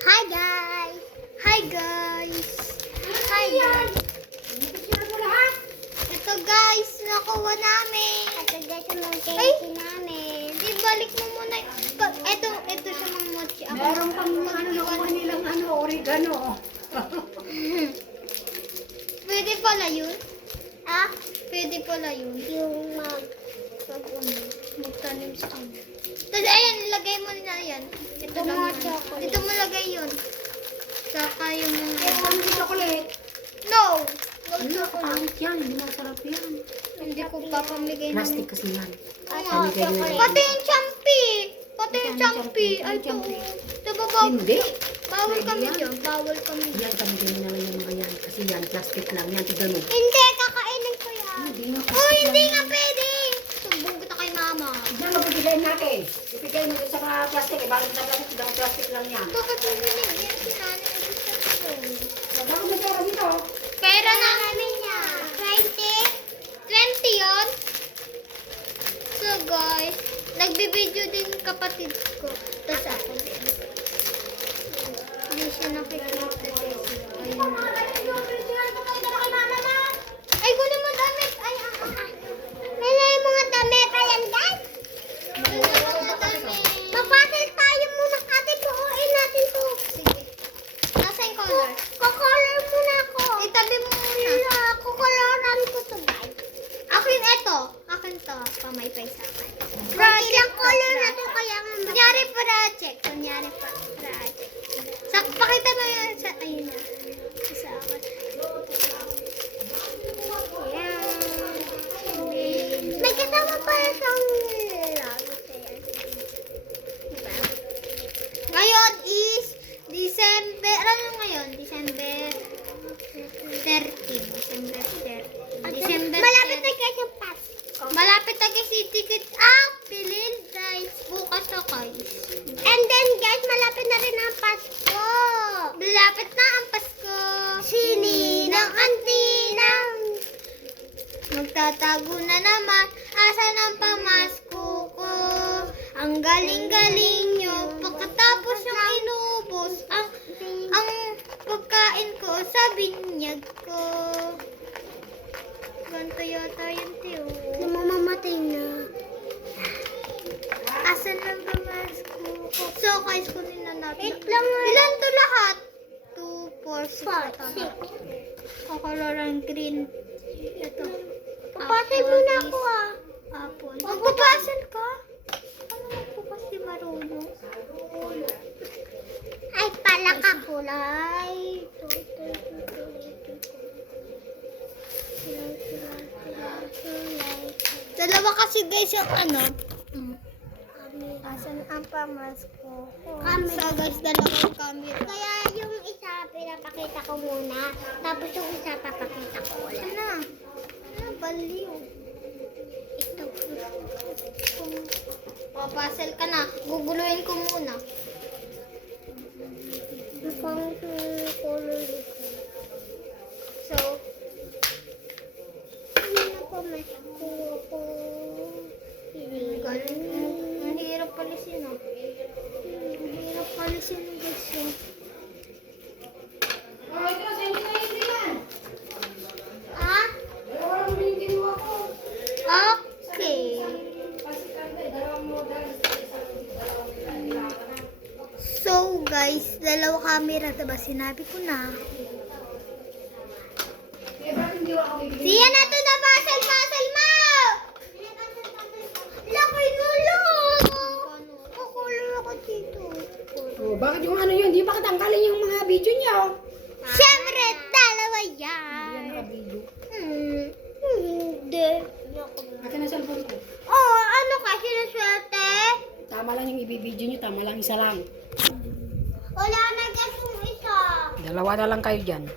Hi guys! Hi guys! Hi guys! Ito guys, nakuha namin. Ito guys, ang mochi namin. Di balik mo muna. Ito siya mga mochi. Meron pang nakuha nilang oregano. Pwede pala yun? Ah? Pwede pala yun. Yung magtanim sa ano. Tapos ayan, ilagay mo na yan. Ito lang yan. Dito mo lagay yun. Saka yung mga... Hindi chocolate. No! Wag Ano, na ko. pangit yan. Hindi masarap yan. Hindi ko papamigay na. Plastic kasi yan. Pati yung champi! Pati yung champi! Ay, ito. Diba bawal? Hindi. Bawal Pwede kami yan. dyan. Bawal kami dyan. Yan, kami din na lang yung mga yan. Kasi yan, plastic lang yan. Tignan mo. Hindi, kakainin ko yan. Hindi nga. Oh, hindi nga pwede. Sumbong kita kay mama. Diyan mo bibigay natin. Ibigay mo sa mga plastic. Bakit na plastic lang yan. Bakit mo binigyan si nanay? Gusto ko. Bakit may pera dito? Pera na namin niya. 20 yun. So guys, nagbibideo din kapatid ko. Tapos ako din. Hindi siya nakikita guys. Ayun. Ay, kunin mo damit. Ay, may mga damit. Ayan guys. May mga damit. Papasil tayo muna kasi buuin natin to. Sige. Nasa yung color? Kukolor muna ako. Itabi mo muna. Kukoloran ko to guys. Akin ito. Akin to. Pamaypay sa akin. Ilang color na to kaya nga. Kunyari project. Pakita mo yun sa, ayun na. Sa akin. May kasama pala siyang lagi. Diba? Ngayon is December. Ano ngayon? December 13. Malapit na kasi yung Pasko. Malapit na kasi ticket ang pilin guys. Bukas na guys. And then guys, malapit na rin ang Pasko. Malapit na ang Pasko. Sininang antinang. Magtatago na naman. Asan ang pamasko ko? Ang galing-galing nyo. Pagkatapos yung inubos, ang pagkain ko sa binyag ko. Ganto yata yun, Tiyo. Namamamatay na. Asan ang pamasko ko? So, guys, kunin na natin. Ilan to lahat? 2, 4, 6. Kakolorang green. Ito. Papasay mo na ako Apple. Magpapasal ka? Ano magpapas si marunong? Ay, pala ka kulay. Dalawa kasi guys yung ano. Asan ang pamasko? Sa guys, dalawang camera. Kaya yung isa, pinapakita ko muna. Tapos yung isa, papakita ko ulit. Ano? Baliw. Ito. Papasel ka na. Guguluhin ko muna. Pang color dito. So, ano na po may ko. Ang hirap palisin ah. Ang hirap palisin guys yun. Ah? Okay. So guys, dalawa camera, diba? Sinabi ko na. Siya na to na basal mo! Laki nulo! Kukulor ako dito. Oh, bakit yung ano yun? Di ba katanggalin yung mga video niyo? Siyempre, dalawa Hindi yan yan. naka-video. Hindi. Akin na cellphone ko. Oh, ano kasi na swerte? Tama lang yung ibibideo nyo. Tama lang isa lang. Wala na kasi yung isa. Dalawa na lang kayo dyan.